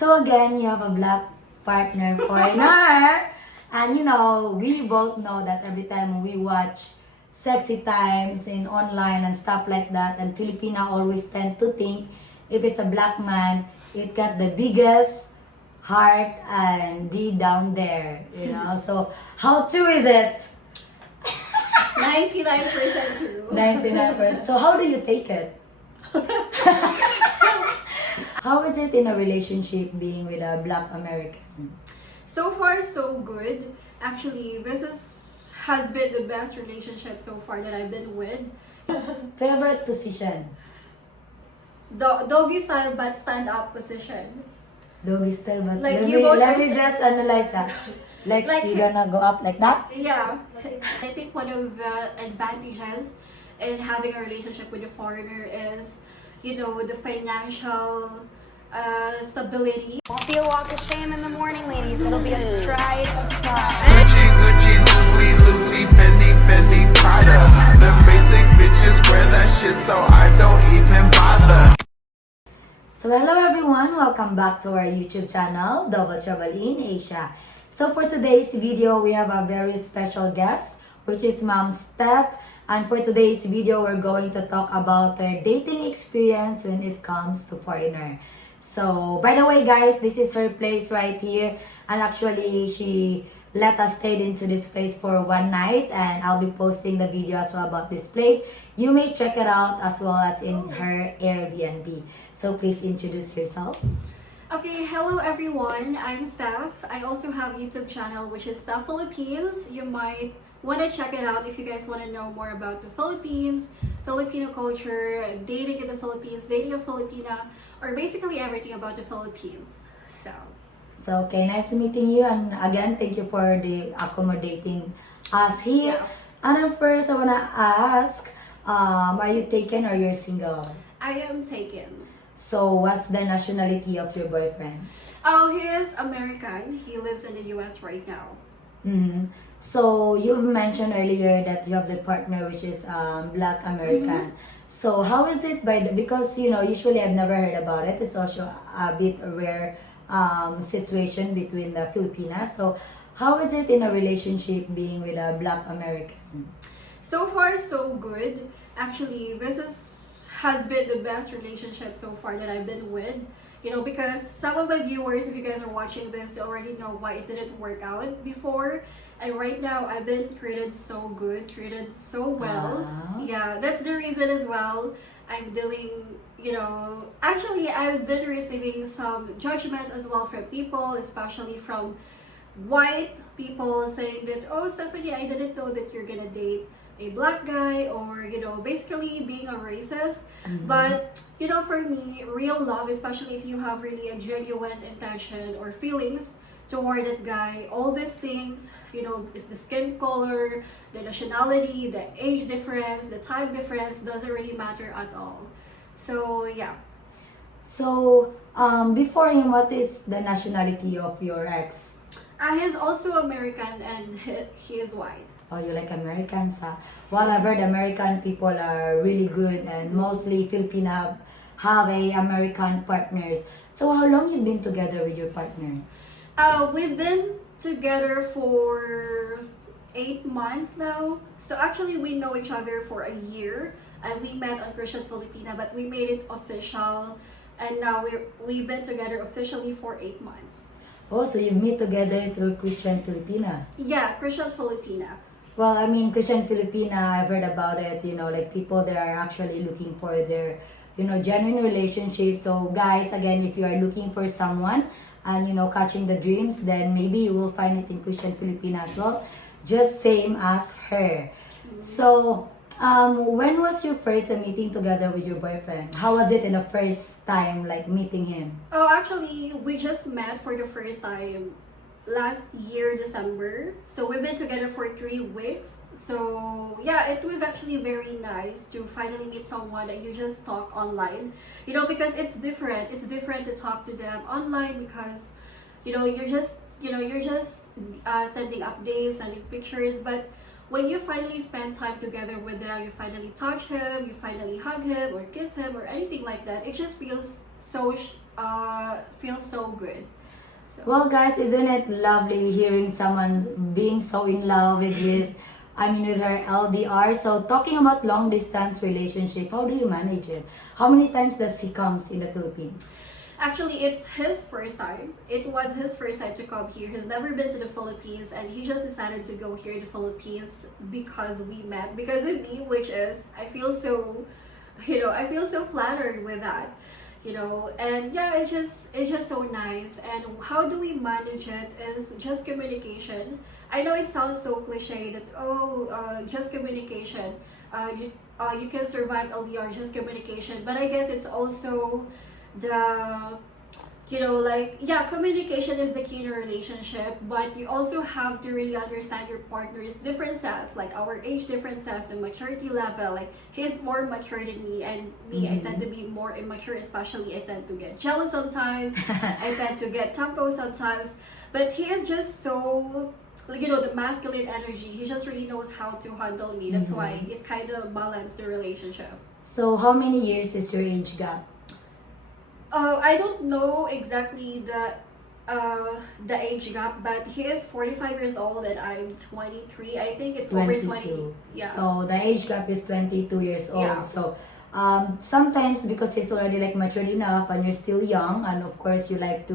So again, you have a black partner foreigner. And we both know that every time we watch sexy times in online and stuff like that, and Filipina always tend to think if it's a black man, it got the biggest heart and deep down there. So how true is it? 99% true. 99%. So how do you take it? How is it in a relationship being with a black American? So far, so good. Actually, has been the best relationship so far that I've been with. Favorite position? Doggy style but stand up position. Doggy style, but Like let me just analyze that. Like you're gonna go up like that? Yeah. I think one of the advantages in having a relationship with a foreigner is, the financial stability. Won't be a walk of shame in the morning, ladies. It'll be a stride of pride. Gucci, Gucci, Louis, Louis, Fendi, Fendi, Prada. The basic bitches wear that shit, so I don't even bother. So hello everyone, welcome back to our YouTube channel, Double Trouble in Asia. So for today's video, we have a very special guest, which is Mom STEPH. And for today's video, we're going to talk about her dating experience when it comes to foreigner. So, by the way guys, this is her place right here. And actually, she let us stay into this place for one night. And I'll be posting the video as well about this place. You may check it out as well as in her Airbnb. So, please introduce yourself. Okay, hello everyone. I'm Steph. I also have a YouTube channel which is STEPH Philippines. You might want to check it out if you guys want to know more about the Philippines, Filipino culture, dating in the Philippines, dating a Filipina, or basically everything about the Philippines. So, okay, nice meeting you. And again, thank you for the accommodating us here. Yeah. And then first, I want to ask, are you taken or you're single? I am taken. So, what's the nationality of your boyfriend? Oh, he is American. He lives in the US right now. Mm-hmm. So, you've mentioned earlier that you have the partner which is Black American. So, how is it because, usually I've never heard about it. It's also a bit rare situation between the Filipinas. So, how is it in a relationship being with a Black American? So far, so good. Actually, has been the best relationship so far that I've been with. Because some of my viewers, if you guys are watching this, you already know why it didn't work out before. And right now, I've been treated so good, treated so well. Yeah, that's the reason as well. I'm dealing, actually, I've been receiving some judgments as well from people, especially from white people saying that, oh, Stephanie, I didn't know that you're gonna date a black guy, or basically being a racist. But for me, real love, especially if you have really a genuine intention or feelings toward that guy, all these things, is the skin color, the nationality, the age difference, the time difference, doesn't really matter at all. So yeah. So, before him, what is the nationality of your ex? He's also American and he is white. Oh, you like Americans, huh? Well, I've heard American people are really good, and mostly Filipina have a American partners. So how long you been together with your partner? We've been together for 8 months now. So actually, we know each other for a year, and we met on Christian Filipina, but we made it official, and now we've been together officially for 8 months. Oh, so you meet together through Christian Filipina? Yeah, Christian Filipina. Well, I mean, Christian Filipina, I've heard about it, like people that are actually looking for their, genuine relationship. So guys, again, if you are looking for someone and, catching the dreams, then maybe you will find it in Christian Filipina as well. Just same as her. So, when was your first meeting together with your boyfriend? How was it in the first time, meeting him? Oh, actually, we just met for the first time last year, December. So we've been together for 3 weeks. So yeah, it was actually very nice to finally meet someone that you just talk online. Because it's different. It's different to talk to them online because, you're just sending updates, sending pictures. But when you finally spend time together with them, you finally touch him, you finally hug him or kiss him or anything like that, it just feels so feels so good. So, Well, guys, isn't it lovely hearing someone being so in love with with her LDR? So, talking about long distance relationship, how do you manage it? How many times does he comes in the Philippines? actually, it's his first time. It was his first time to come here. He's never been to the Philippines, and he just decided to go here in the Philippines because we met, because of me, which is, I feel so, I feel so flattered with that. And yeah, it's just so nice. And how do we manage it is just communication. I know it sounds so cliche that just communication, you can survive LDR, just communication, but I guess it's also the communication is the key in a relationship, but you also have to really understand your partner's differences, like our age differences, the maturity level. Like, he's more mature than me, and me, I tend to be more immature, especially I tend to get jealous sometimes. I tend to get tempo sometimes, but he is just so, the masculine energy. He just really knows how to handle me. That's why it kind of balanced the relationship. So, how many years is your age gap? I don't know exactly the age gap, but he is 45 years old and I'm 23. I think it's over 20. Yeah. So the age gap is 22 years old. Yeah. So sometimes because it's already like matured enough and you're still young, and of course you like to,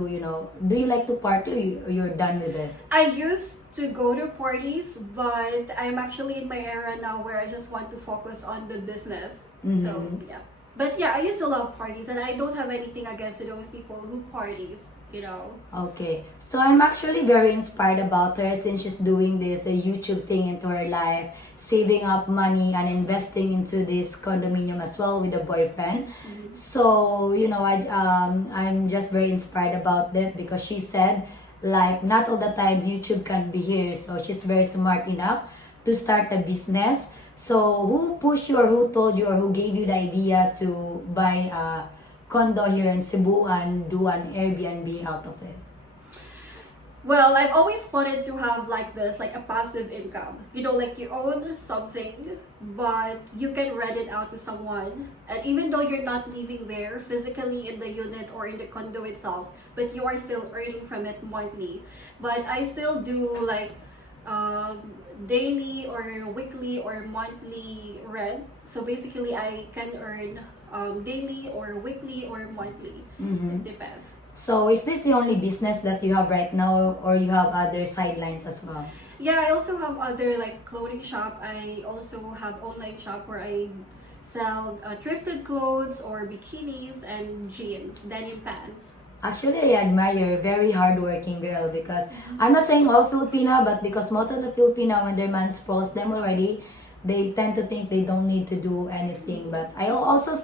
do you like to party or you're done with it? I used to go to parties, but I'm actually in my era now where I just want to focus on the business. So yeah. But yeah, I used to love parties, and I don't have anything against those people who parties. Okay, so I'm actually very inspired about her since she's doing this YouTube thing into her life, saving up money and investing into this condominium as well with a boyfriend. So I'm just very inspired about that because she said like not all the time YouTube can be here, so she's very smart enough to start a business. So who pushed you or who told you or who gave you the idea to buy a condo here in Cebu and do an Airbnb out of it? Well, I've always wanted to have like this, like a passive income. Like you own something, but you can rent it out to someone. And even though you're not living there physically in the unit or in the condo itself, but you are still earning from it monthly. But I still do like daily or weekly or monthly rent. So basically, I can earn daily or weekly or monthly. It depends. So is this the only business that you have right now, or you have other sidelines as well? Yeah, I also have other like clothing shop. I also have online shop where I sell thrifted clothes or bikinis and jeans, denim pants. Actually, I admire you're a very hardworking girl because I'm not saying all Filipina, but because most of the Filipina, when their man spoils them already, they tend to think they don't need to do anything. But I also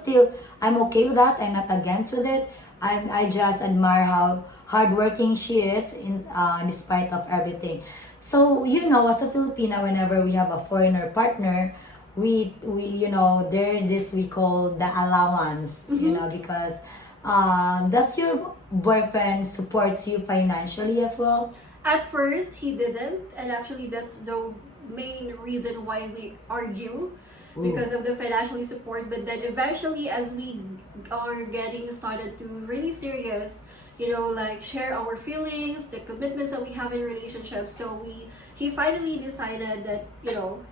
I'm okay with that. I'm not against with it. I just admire how hardworking she is in despite of everything. So as a Filipina, whenever we have a foreigner partner, we there's this we call the allowance, because does your boyfriend supports you financially as well? At first, he didn't, and actually that's the main reason why we argue. Because of the financial support. But then eventually, as we are getting started to really serious, like share our feelings, the commitments that we have in relationships, so he finally decided that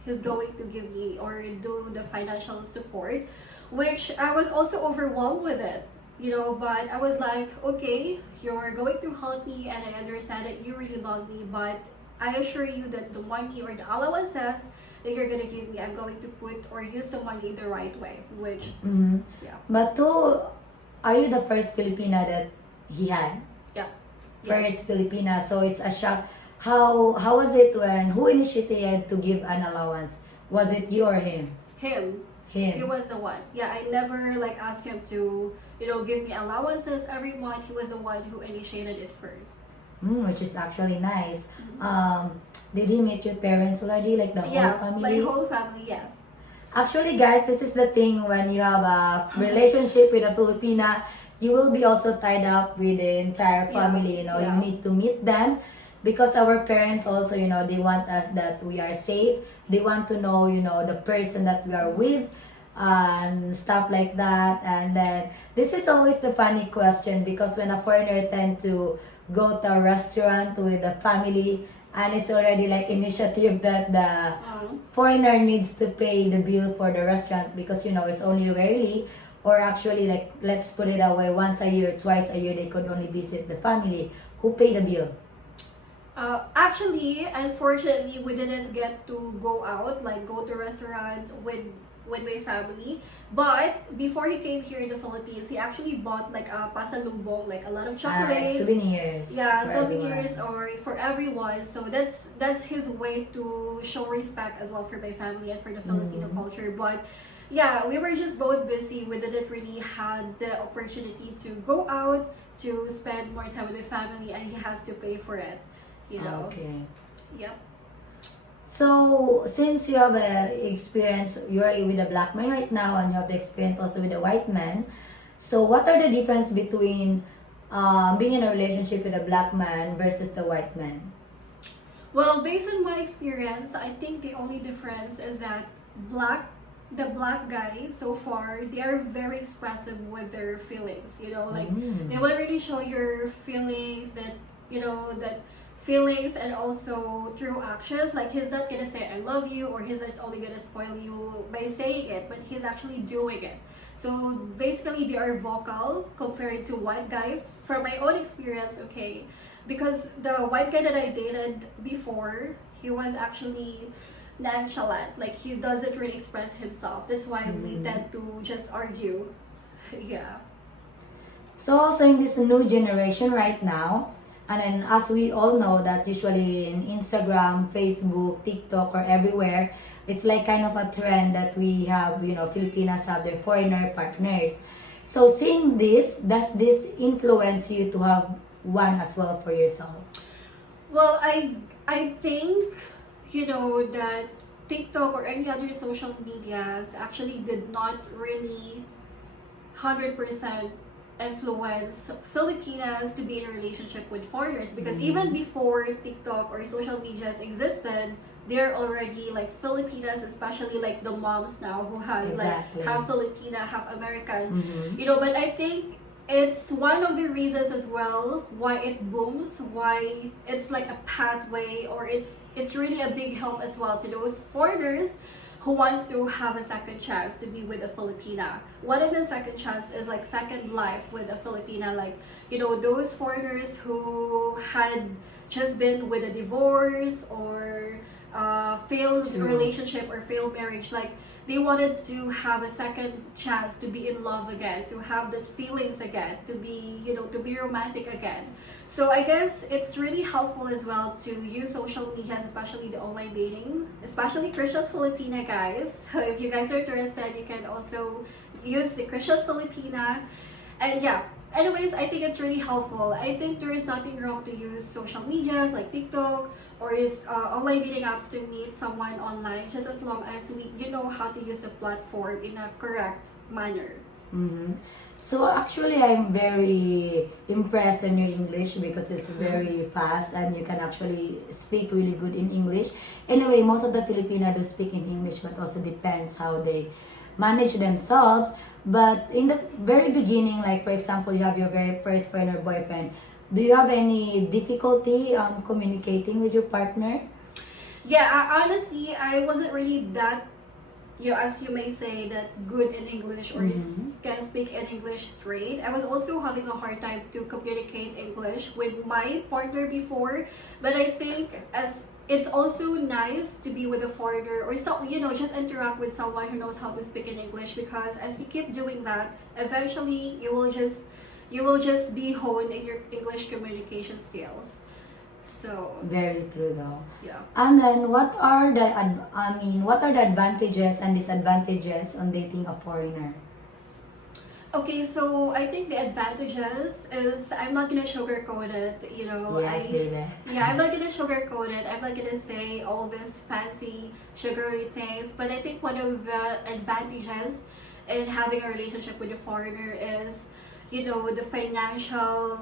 he's going to give me or do the financial support, which I was also overwhelmed with it. But I was like, okay, you're going to help me, and I understand that you really love me, but I assure you that the money or the allowances that you're gonna give me, I'm going to put or use the money the right way, which yeah. But are you the first Filipina that he had? Yeah. First Filipina, so it's a shock. How was it who initiated to give an allowance? Was it you or him? Him. He was the one. Yeah, I never like asked him to give me allowances every month. He was the one who initiated it first. Which is actually nice. Did he meet your parents already, like the whole family? My whole family, yes. Actually, guys, this is the thing when you have a relationship with a Filipina, you will be also tied up with the entire family. You need to meet them because our parents also, they want us that we are safe. They want to know, the person that we are with. and stuff like that. And then this is always the funny question, because when a foreigner tend to go to a restaurant with a family, and it's already like initiative that the foreigner needs to pay the bill for the restaurant, because it's only rarely, or actually, like, let's put it away, once a year, twice a year they could only visit the family. Who pay the bill? Actually, unfortunately, we didn't get to go out, like go to restaurant with my family. But before he came here in the Philippines, he actually bought like a pasalubong, like a lot of chocolates, Souvenirs. yeah, for souvenirs, everyone. or for everyone. So that's his way to show respect as well for my family and for the Filipino culture. But yeah, we were just both busy. We didn't really had the opportunity to go out to spend more time with my family, and he has to pay for it. Okay. Yep. So, since you have experience, you're with a black man right now, and you have the experience also with a white man. So, what are the difference between being in a relationship with a black man versus the white man? Well, based on my experience, I think the only difference is that the black guys so far, they are very expressive with their feelings. Like they will really show your feelings, that feelings, and also through actions. Like, he's not gonna say I love you, or he's not only gonna spoil you by saying it, but he's actually doing it. So basically, they are vocal compared to white guy. From my own experience, okay, because the white guy that I dated before, he was actually nonchalant. Like, he doesn't really express himself. That's why we tend to just argue. Yeah. So, also in this new generation right now, and then as we all know that usually in Instagram, Facebook, TikTok, or everywhere, it's like kind of a trend that we have, Filipinas have their foreigner partners. So, seeing this, does this influence you to have one as well for yourself? Well, I think that TikTok or any other social medias actually did not really 100% influence Filipinas to be in a relationship with foreigners, because even before TikTok or social medias existed, they're already like Filipinas, especially like the moms now who has Exactly. like half Filipina, half American. But I think it's one of the reasons as well why it booms, why it's like a pathway, or it's really a big help as well to those foreigners who wants to have a second chance to be with a Filipina. One of the second chance is like second life with a Filipina, like those foreigners who had just been with a divorce or failed relationship or failed marriage, like they wanted to have a second chance to be in love again, to have the feelings again, to be to be romantic again. So I guess it's really helpful as well to use social media, especially the online dating, especially Christian Filipina guys. If you guys are interested, you can also use the Christian Filipina. And yeah, anyways, I think it's really helpful. I think there is nothing wrong to use social medias like TikTok or use online dating apps to meet someone online, just as long as you know how to use the platform in a correct manner. So actually, I'm very impressed in your English, because it's very fast and you can actually speak really good in English. Anyway, most of the Filipino do speak in English, but also depends how they manage themselves. But in the very beginning, like for example, you have your very first friend or boyfriend, do you have any difficulty communicating with your partner? Yeah, honestly, I wasn't really that, as you may say, that good in English or can speak in English straight. I was also having a hard time to communicate English with my partner before, but I think as it's also nice to be with a foreigner, or so just interact with someone who knows how to speak in English, because as you keep doing that, eventually you will just be honed in your English communication skills. So Very true though. yeah. And then what are the advantages and disadvantages on dating a foreigner? Okay, so I think the advantages is, I'm not gonna sugarcoat it, Yes, baby. I'm not gonna sugarcoat it. I'm not gonna say all this fancy sugary things, but I think one of the advantages in having a relationship with a foreigner is, the financial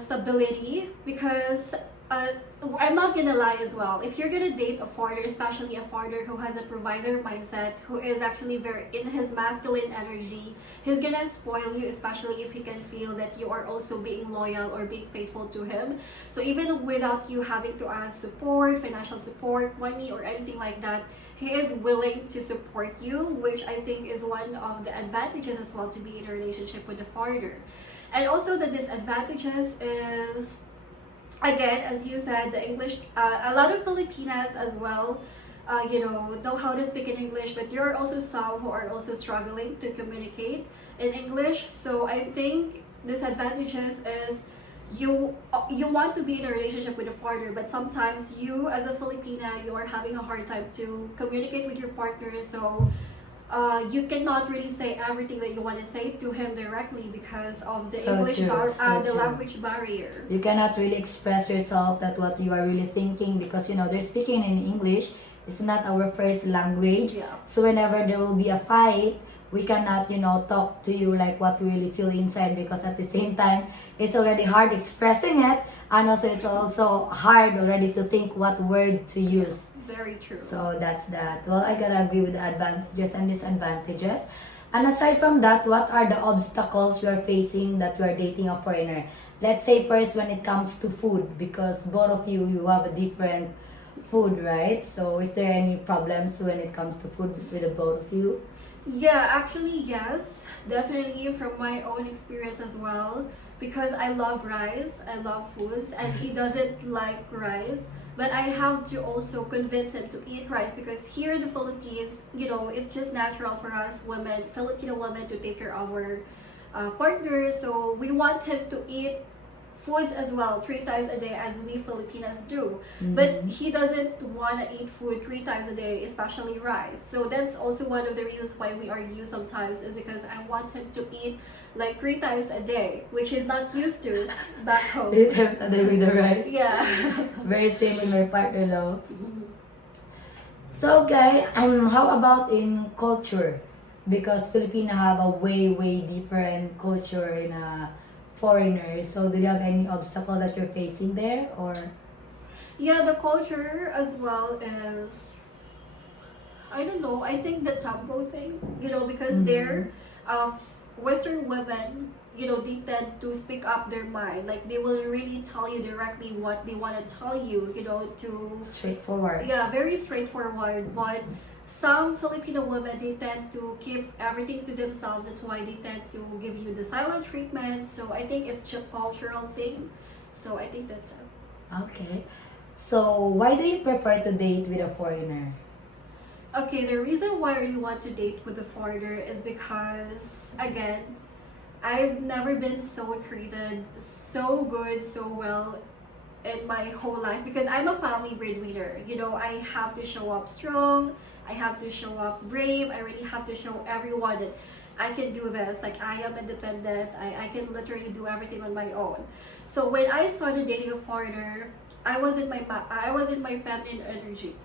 stability, because I'm not gonna lie as well. If you're gonna date a foreigner, especially a foreigner who has a provider mindset, who is actually very in his masculine energy, he's gonna spoil you, especially if he can feel that you are also being loyal or being faithful to him. So even without you having to ask support, financial support, money, or anything like that, he is willing to support you, which I think is one of the advantages as well to be in a relationship with a foreigner. And also the disadvantages is, again, as you said, the English, a lot of Filipinas as well, know how to speak in English, but there are also some who are also struggling to communicate in English. So I think disadvantages is you want to be in a relationship with a foreigner, but sometimes you as a Filipina, you are having a hard time to communicate with your partner. So you cannot really say everything that you want to say to him directly because of the the language barrier. You cannot really express yourself that what you are really thinking because they're speaking in English. It's not our first language. Yeah. So whenever there will be a fight, we cannot talk to you like what we really feel inside, because at the same time it's already hard expressing it, and also it's also hard already to think what word to use. Very true. So that's that. Well, I gotta agree with the advantages and disadvantages. And aside from that, what are the obstacles you are facing that you are dating a foreigner? Let's say first when it comes to food, because both of you have a different food, right? So is there any problems when it comes to food with the both of you? Yeah, actually, yes. Definitely from my own experience as well. Because I love rice, I love foods, and he doesn't like rice. But I have to also convince him to eat rice, because here in the Philippines, it's just natural for us women, Filipino women, to take care of our partners. So we want him to eat foods as well 3 times a day, as we Filipinas do. But he doesn't want to eat food 3 times a day, especially rice. So that's also one of the reasons why we argue sometimes, is because I want him to eat like 3 times a day, which is not used to back home. 3 times a day with the rice. Yeah. Very same with my partner though. So okay, how about in culture? Because Filipino have a way different culture in a foreigner. So do you have any obstacle that you're facing there, or? Yeah, the culture as well is, I don't know, I think the tempo thing, because they're Western women, they tend to speak up their mind. Like, they will really tell you directly what they want to tell you, to... Straightforward. Yeah, very straightforward. But some Filipino women, they tend to keep everything to themselves. That's why they tend to give you the silent treatment. So I think it's just a cultural thing. So I think that's it. Okay. So why do you prefer to date with a foreigner? Okay, the reason why I really want to date with a foreigner is because, again, I've never been so treated so good, so well in my whole life, because I'm a family breadwinner. I have to show up strong, I have to show up brave, I really have to show everyone that I can do this. Like, I am independent, I can literally do everything on my own. So when I started dating a foreigner, I was in my feminine energy.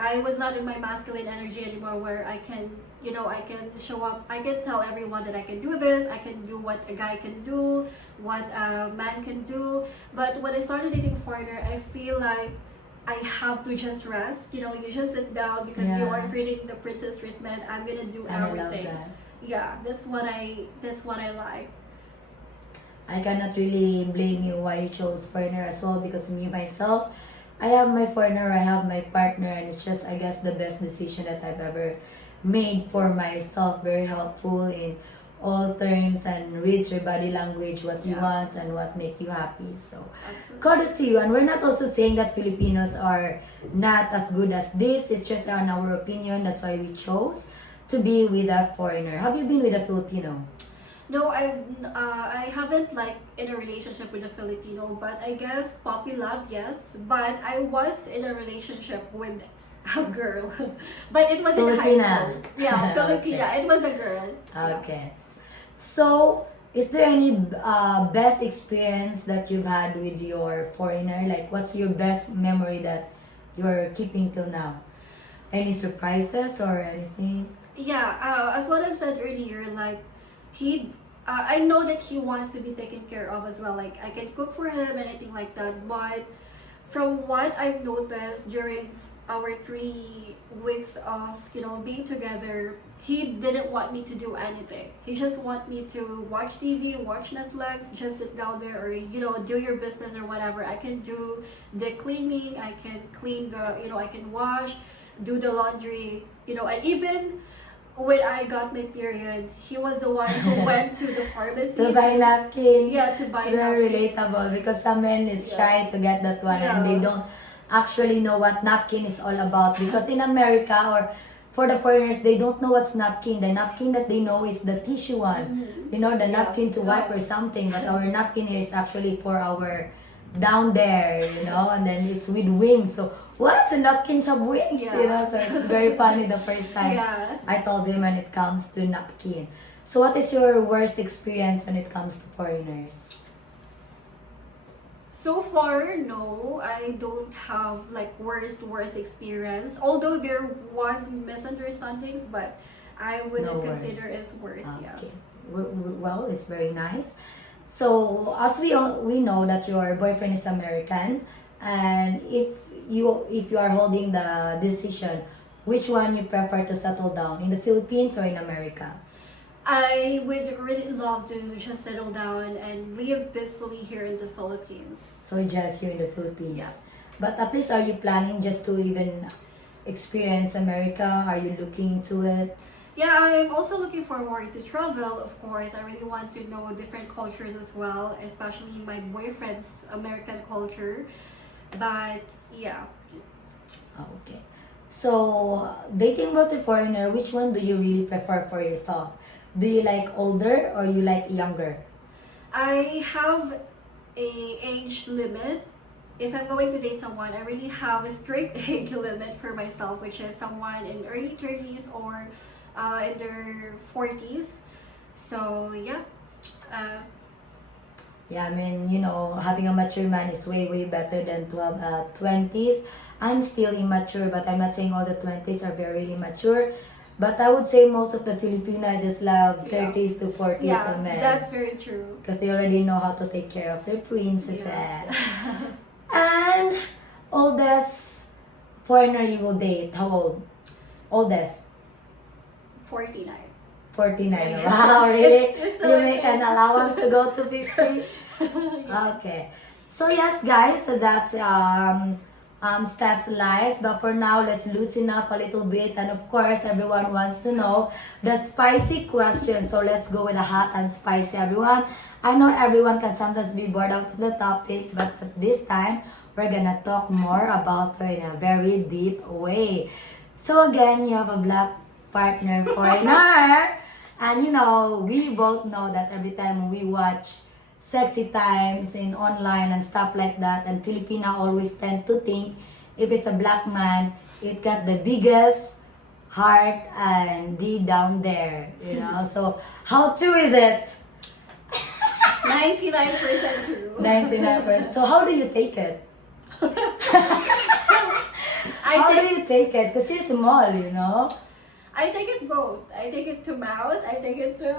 I was not in my masculine energy anymore, where I can, I can show up, I can tell everyone that I can do this, I can do what a guy can do, what a man can do. But when I started dating foreigner, I feel like I have to just rest. You just sit down because you are treating the princess treatment. I'm gonna do everything. I love that. Yeah, that's what I like. I cannot really blame you why you chose foreigner as well, because me myself, I have my foreigner, I have my partner, and it's just, I guess, the best decision that I've ever made for myself. Very helpful in all terms, and reads your body language, what you want and what make you happy. So kudos to you. And we're not also saying that Filipinos are not as good as this. It's just on our opinion. That's why we chose to be with a foreigner. Have you been with a Filipino? No, I haven't in a relationship with a Filipino, but I guess puppy love, yes. But I was in a relationship with a girl, but it was in high school. Yeah, Filipina. Okay. It was a girl. Okay. So, is there any best experience that you've had with your foreigner? Like, what's your best memory that you're keeping till now? Any surprises or anything? Yeah, as what I've said earlier, I know that he wants to be taken care of as well. Like, I can cook for him, anything like that. But from what I've noticed during our 3 weeks of being together, he didn't want me to do anything. He just want me to watch TV, watch Netflix, just sit down there, or do your business or whatever. I can do the cleaning, I can clean I can wash, do the laundry, and even when I got my period, he was the one who went to the pharmacy To buy napkin. Yeah, to buy Very napkin. relatable because some men is shy to get that one and they Yeah. don't actually know what napkin is all about, because in America, or for the foreigners, they don't know what's napkin. The napkin that they know is the tissue one. The Yeah. napkin to wipe or something, but our napkin here is actually for our down there, and then it's with wings. So what? The napkins have wings, Yeah. So it's very funny the first time Yeah. I told him when it comes to napkin. So what is your worst experience when it comes to foreigners? So far, no, I don't have like worst experience. Although there was misunderstandings, but I wouldn't No consider worries. it worst. Yes. Okay. Well, it's very nice. So as we know that your boyfriend is American, and if you are holding the decision, which one you prefer to settle down, in the Philippines or in America? I would really love to just settle down and live peacefully here in the Philippines. So just you in the Philippines. Yeah. But at least, are you planning just to even experience America? Are you looking into it? Yeah, I'm also looking forward to travel, of course. I really want to know different cultures as well, especially my boyfriend's American culture. But yeah, Okay. So, dating both a foreigner, which one do you really prefer for yourself? Do you like older or you like younger? I have a age limit. If I'm going to date someone, I really have a strict age limit for myself, which is someone in early 30s or in their 40s. So yeah. Yeah, I mean, having a mature man is way, way better than to have 20s. I'm still immature, but I'm not saying all the 20s are very immature. But I would say most of the Filipina just love 30s to 40s Yeah, and men. that's very true. Because they already know how to take care of their princesses. Yeah. And oldest foreigner you will date, how old? Oldest? 49. 49. Wow, really? It's You make an allowance to go to 50? Yeah. Okay. So yes, guys, so that's Steph's lies. But for now, let's loosen up a little bit. And of course, everyone wants to know the spicy question. So let's go with the hot and spicy, everyone. I know everyone can sometimes be bored out of the topics, but at this time, we're gonna talk more about her in a very deep way. So again, you have a black partner foreigner. And we both know that every time we watch sexy times in online and stuff like that, and Filipina always tend to think if it's a black man, it got the biggest heart and D down there, So how true is it? 99% true. 99%. So how do you take it? How do you take it? Because you're small, I take it both. I take it to mouth. I take it to.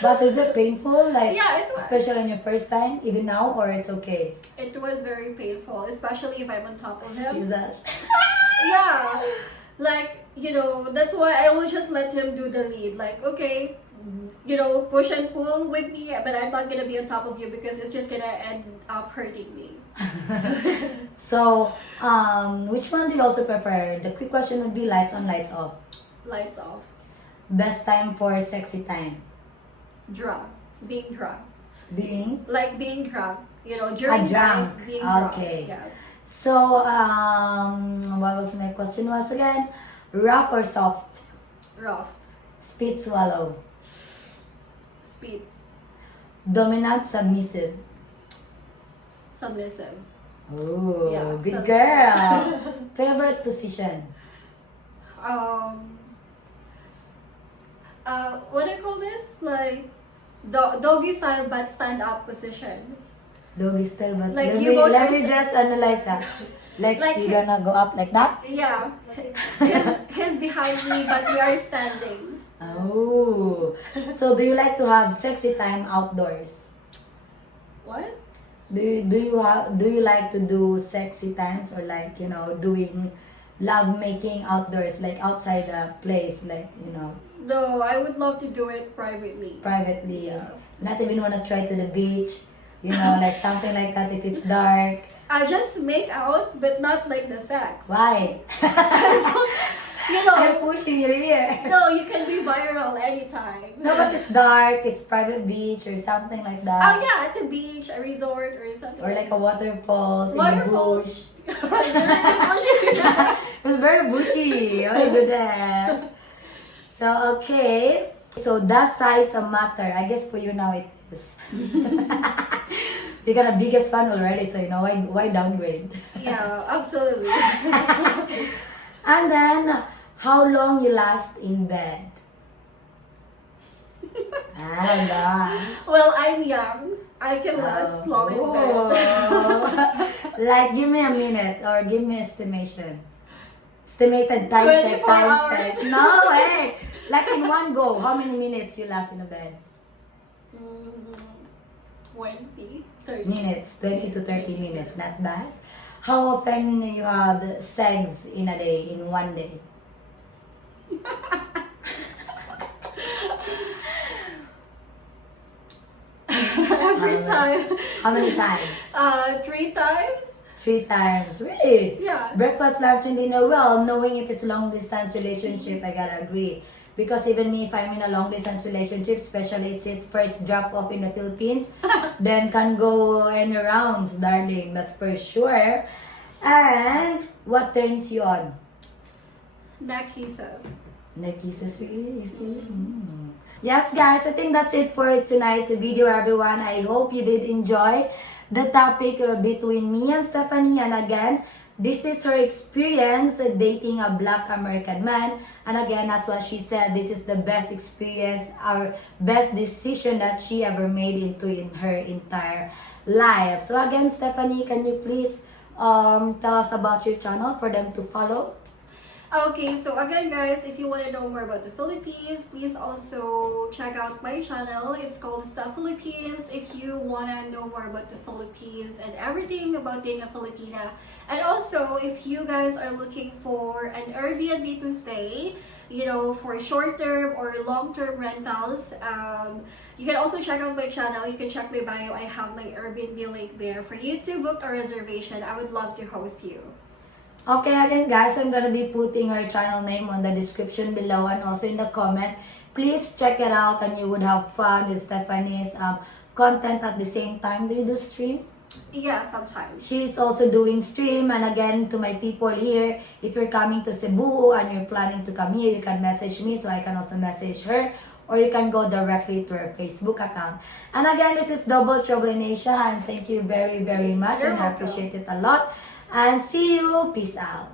But is it painful? Like, Yeah, it was. especially on your first time, even now, or it's okay? It was very painful, especially if I'm on top of him. Jesus. Yeah, like that's why I will just let him do the lead. Like, okay, push and pull with me, but I'm not gonna be on top of you because it's just gonna end up hurting me. So, which one do you also prefer? The quick question would be lights on, lights off. Lights off. Best time for sexy time? Drunk. Being drunk. Being? Like being drunk. During drunk. night, being drunk. Okay. Yes. So, what was my question was again? Rough or soft? Rough. Spit, swallow. Speed. Dominant, submissive. Submissive. Oh, Yeah, good submissive. girl. Favorite position? What do you call this? Like doggy style but stand up position. Doggy style, but Like let you me, both let are- me just analyze that. Like you're gonna go up like that? Yeah. He's behind me but we are standing. Oh. So do you like to have sexy time outdoors? What? Do you like to do sexy times, or like, you know, doing love making outdoors, like outside the place, like, you know, No, I would love to do it privately. privately? Not even wanna try to the beach, you know, like something like that if it's dark. I just make out, but not like the sex. Why? You I'm know, pushing you here. no, you can be viral anytime. No, but it's dark, it's private beach or something like Oh that. yeah, at the beach, a resort, or something. Or like a waterfalls in the Waterfalls. bush. Yeah. It's very bushy. Oh my goodness. So, okay. So, does size matter? I guess for you now it is. You got a biggest fan already, so you know, why downgrade? Yeah, absolutely. And then, how long you last in bed? Well, I'm young. I can last long in bed. Like, give me a minute or give me estimation. Estimated time check, 24 time hours. check. No, hey! Like in one go, how many minutes you last in the bed? 20, 30. Minutes, 20 to 30 minutes, not bad. How often you have sex in a day, in one day? Every time. How many times? 3 times. 3 times. Really? Yeah. Breakfast, lunch, and dinner. Well, knowing if it's a long distance relationship, I gotta agree. Because even me, if I'm in a long distance relationship, especially it's its first drop off in the Philippines, then can go any rounds, darling. That's for sure. And what turns you on? Neck kisses. Neck kisses, really? You see? Yes, guys, I think that's it for tonight's video, everyone. I hope you did enjoy the topic between me and Stephanie. And again, this is her experience dating a Black American man. And again, that's what she said. This is the best experience, our best decision that she ever made in her entire life. So again, Stephanie, can you please tell us about your channel for them to follow? Okay, so again guys, if you want to know more about the Philippines, please also check out my channel. It's called STEPH Philippines. If you want to know more about the Philippines and everything about being a Filipina. And also, if you guys are looking for an Airbnb to stay, you know, for short-term or long-term rentals, you can also check out my channel. You can check my bio. I have my Airbnb link there for you to book a reservation. I would love to host you. Okay, again guys, I'm gonna be putting her channel name on the description below and also in the comment. Please check it out and you would have fun with Stephanie's content at the same time. Do you do stream? Yeah, sometimes. She's also doing stream. And again, to my people here, if you're coming to Cebu and you're planning to come here, you can message me so I can also message her. Or you can go directly to her Facebook account. And again, this is Double Trouble in Asia, and thank you very, very much. You're and I welcome. appreciate it a lot. And see you. Peace out.